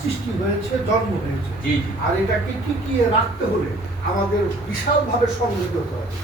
সৃষ্টি হয়েছে, জন্ম হয়েছে। আর এটাকে টিকিয়ে রাখতে হলে আমাদের বিশালভাবে সংগঠিত হতে হবে,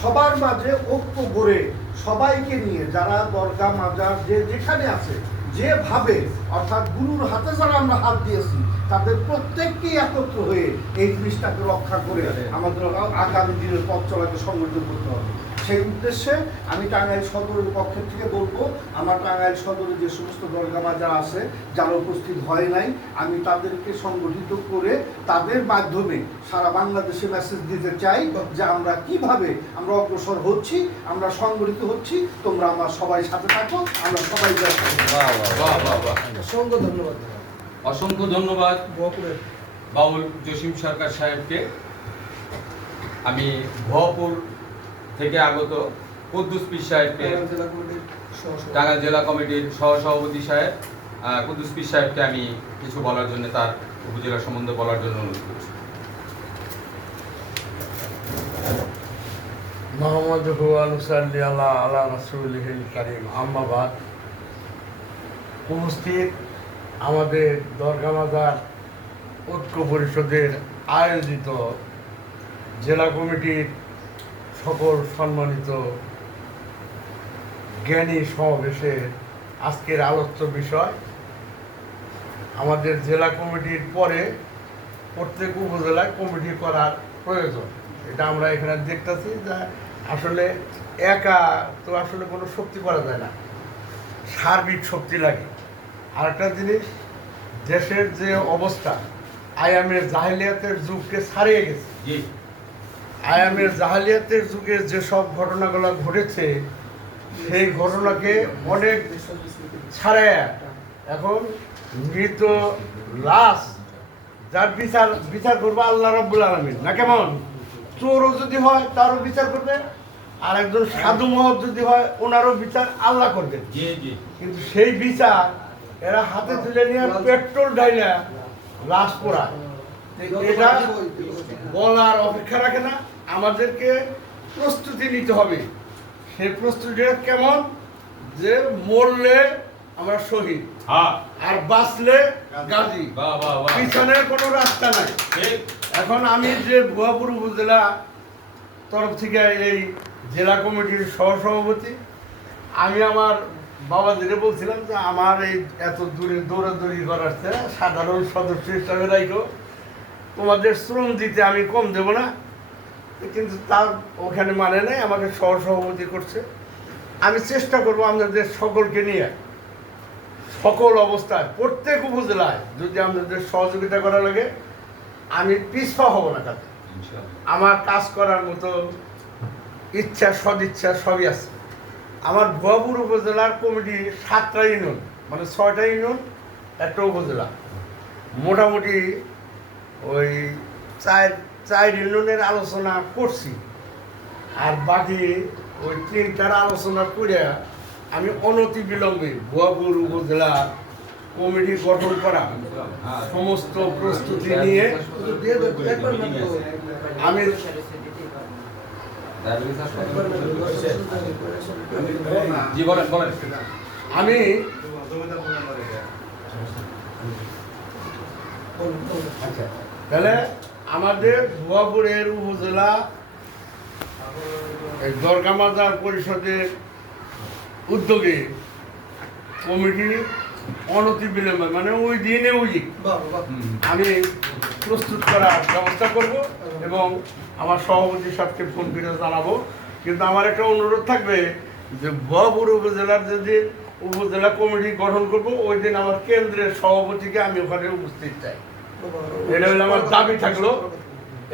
সবার মাঝে ঐক্য গড়ে সবাইকে নিয়ে, যারা দরগা মাজার যে যেখানে আছে, যেভাবে অর্থাৎ গুরুর হাতে যারা আমরা হাত দিয়েছি তাদের প্রত্যেককেই একত্র হয়ে এই জিনিসটাকে রক্ষা করে আমাদের আগামী দিনের পথ চলাকে সংগঠিত করতে হবে। সেই উদ্দেশ্যে আমি টাঙ্গাইল সদরের পক্ষের থেকে বলবো, আমার টাঙ্গাইল সদরে যে সমস্ত দরগা মাজার আছে যারা উপস্থিত হয় নাই, আমি তাদেরকে সংগঠিত করে তাদের মাধ্যমে সারা বাংলাদেশে মেসেজ দিতে চাই যে আমরা কিভাবে আমরা অগ্রসর হচ্ছি, আমরা সংগঠিত হচ্ছি, তোমরা আমার সবাই সাথে থাকো, আমরা সবাই ধন্যবাদ। অসংখ্য ধন্যবাদ বাউল জসিম সরকার সাহেবকে। আমি ভুয়াপুর থেকে আগত কুদ্দুস পীর সাহেবকে, টাঙ্গাইল জেলা কমিটির সহসভাপতি সাহেব কুদ্দুস পীর সাহেবকে আমি কিছু বলার জন্য, তার উপজেলা সম্বন্ধে বলার জন্য অনুরোধ করছি। মোহাম্মদ নুসাল্লি আলা আলা রাসূলিল কারীম, আম্মা বাদ। উপস্থিত আমাদের দরগা মাজার ঐক্য পরিষদের আয়োজিত জেলা কমিটির সকল সম্মানিত জ্ঞানী সমাবেশের আজকের আলোচ্য বিষয়, আমাদের জেলা কমিটির পরে প্রত্যেক উপজেলায় কমিটি করার প্রয়োজন। এটা আমরা এখানে দেখতেছি যে আসলে একা তো আসলে কোনো শক্তি করা যায় না, সার্বিক শক্তি লাগে। আরেকটা জিনিস, দেশের যে অবস্থা, আয়ামের জাহেলিয়াতের যুগকে ছাড়িয়ে গেছে। আয়ামের জাহেলিয়াতের যুগে যেসব ঘটনাগুলো ঘটেছে সেই ঘটনাকে অনেক ছাড়াইয়া এখন মৃত লাশ যার বিচার করবে আল্লাহ রাব্বুল আলামিন, না কেমন? চোরও যদি হয় তারও বিচার করবে, আর একজন সাধু মহৎ যদি হয় ওনারও বিচার আল্লাহ করবেন। কিন্তু সেই বিচার এরা হাতে তুলে নিয়ে পেট্রোল ঢাইলা লাশ পোড়ায়। এটা বলার অপেক্ষা রাখে না, আমাদেরকে প্রস্তুতি নিতে হবে। সেই প্রস্তুতিটা কেমন? যে মরলে আমরা শহীদ, আর বাঁচলে গাজী, পিছনের কোনো রাস্তা নাই। এখন আমি যে ভুয়াপুর উপজেলা তরফ থেকে এই জেলা কমিটির সহসভাপতি, আমি আমার বাবাজিরে বলছিলাম যে আমার এই এত দূরে দৌড়াদৌড়ি করার চেয়ে সাধারণ সদস্য হিসাবে রাখো, তোমাদের শ্রম দিতে আমি কম দেব না। কিন্তু তার ওখানে মানে নেই, আমাকে সহসভাপতি করছে। আমি চেষ্টা করবো আপনাদের সকলকে নিয়ে সকল অবস্থায় প্রত্যেক উপজেলায় যদি আপনাদের সহযোগিতা করা লাগে, আমি পিছপা হব না কাজে। আমার কাজ করার মতো ইচ্ছা, সদিচ্ছা সবই আছে। আমার ভুয়াপুর উপজেলার কমিটি 7টা ইউনিয়ন, মানে 6টা ইউনিয়ন একটা উপজেলা, মোটামুটি ওই চার ইউনিয়নের আলোচনা করছি, আর বাকি ওই 3টার আলোচনা করে আমি অনতি বিলম্বে ভুয়াপুর উপজেলা কমিটি গঠন করা সমস্ত প্রস্তুতি নিয়ে আমি আচ্ছা, তাহলে আমাদের ভুয়াপুরের উপজেলা দরগা মাজার পরিষদের উদ্যোগে কমিটি অনতি বিলম্বে, মানে ওই দিনে ওই আমি প্রস্তুত করার ব্যবস্থা করব এবং আমার সভাপতি সাহেবকে ফোন করে জানাবো। কিন্তু আমার একটা অনুরোধ থাকবে যে ভুয়াপুর উপজেলার যেদিন উপজেলা কমিটি গঠন করব ওই দিন আমার কেন্দ্রের সভাপতিকে আমি ওখানে উপস্থিত চাই। এটা হলো আমার দাবি থাকলো।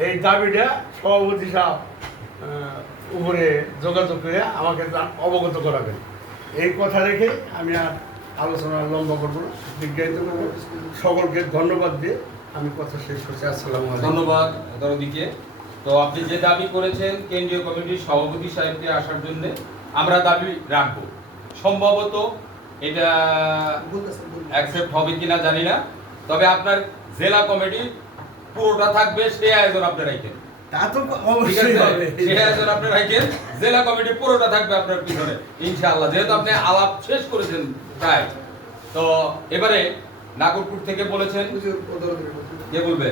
এই দাবিটা সভাপতি সাহেব উপরে যোগাযোগ করে আমাকে অবগত করাবেন। এই কথা রেখে আমি আর আলোচনা লম্বা করবো না, বিজ্ঞানিত করবো। সকলকে ধন্যবাদ দিয়ে আমি কথা শেষ করছি। আসসালামু আলাইকুম। ধন্যবাদ দরদিকে। তো আপনি যে দাবি করেছেন কেন্দ্রীয় কমিটির সভাপতি সাহেবকে আসার জন্য, আমরা দাবি রাখবো। সম্ভবত এটা অ্যাকসেপ্ট হবে কিনা জানি না, তবে আপনার জেলা কমিটি পুরোটা থাকবে, সেই আয়োজন আপনি রাখেন। তা তো অবশ্যই হবে, সেই আয়োজন আপনি রাখেন, জেলা কমিটি পুরোটা থাকবে আপনার পিছনে ইনশাআল্লাহ, যেহেতু আপনি আলাপ শেষ করেছেন। তাই তো এবারে নাগরপুর থেকে বলেছেন। কে বলবে?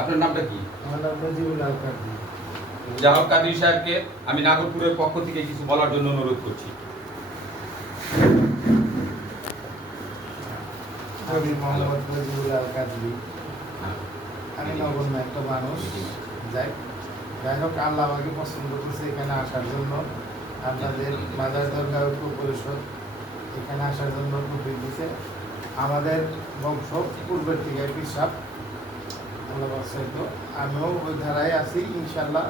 আপনার নামটা কি? জাহর কাদির সাহেবকে আমি নাগরপুরের পক্ষ থেকে কিছু বলার জন্য অনুরোধ করছি। আমি মোহাম্মদ ফজিবুল আল কাদরি। আমি নগণ্য একটা মানুষ। যাই হোক, আল্লাহ আমাকে পছন্দ করছে এখানে আসার জন্য। আপনাদের মাদার দরগা ঐক্য পরিষদ এখানে আসার জন্য তৌফিক দিয়েছে। আমাদের বংশ পূর্বের থেকে পিসাব আল্লাহ বাসাইত, আমিও ওই ধারায় আছি ইনশাল্লাহ।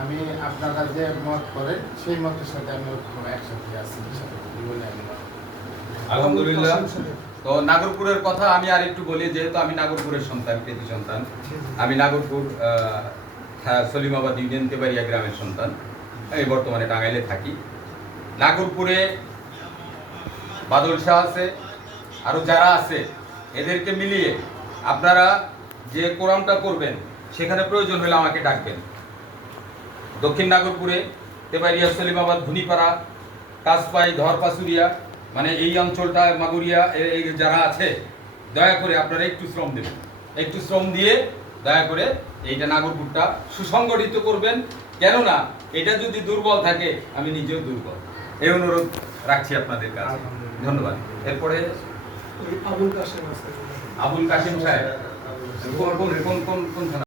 আমি আপনারা যে মত করেন সেই মতের সাথে আমি একসাথে আছি বলে আমি আলহামদুলিল্লাহ। তো নাগরপুরের কথা আমি আর একটু বলি, যেহেতু আমি নাগরপুরের সন্তান, কৃতি সন্তান। আমি নাগরপুর সলিমাবাদ ইউনিয়ন তেবাড়িয়া গ্রামের সন্তান। আমি বর্তমানে টাঙ্গাইলে থাকি। নাগরপুরে বাদল শাহ আছে, আরও যারা আছে এদেরকে মিলিয়ে আপনারা যে কোরামটা করবেন সেখানে প্রয়োজন হলে আমাকে ডাকবেন। দক্ষিণ নাগরপুরে তেবাড়িয়া, সলিমাবাদ, ধুনিপাড়া, কাজপাই, ধরপাসুরিয়া, মানে এই অঞ্চলটা মাগুরিয়া এই যারা আছে, দয়া করে আপনারা একটু শ্রম দেবেন। একটু শ্রম দিয়ে দয়া করে এইটা নাগরপুরটা সুসংগঠিত করবেন। কেননা এটা যদি দুর্বল থাকে আমি নিজেও দুর্বল। এই অনুরোধ রাখছি আপনাদের কাছে। ধন্যবাদ। এরপরে আবুল কাশেম সাহেব। কোন থানা?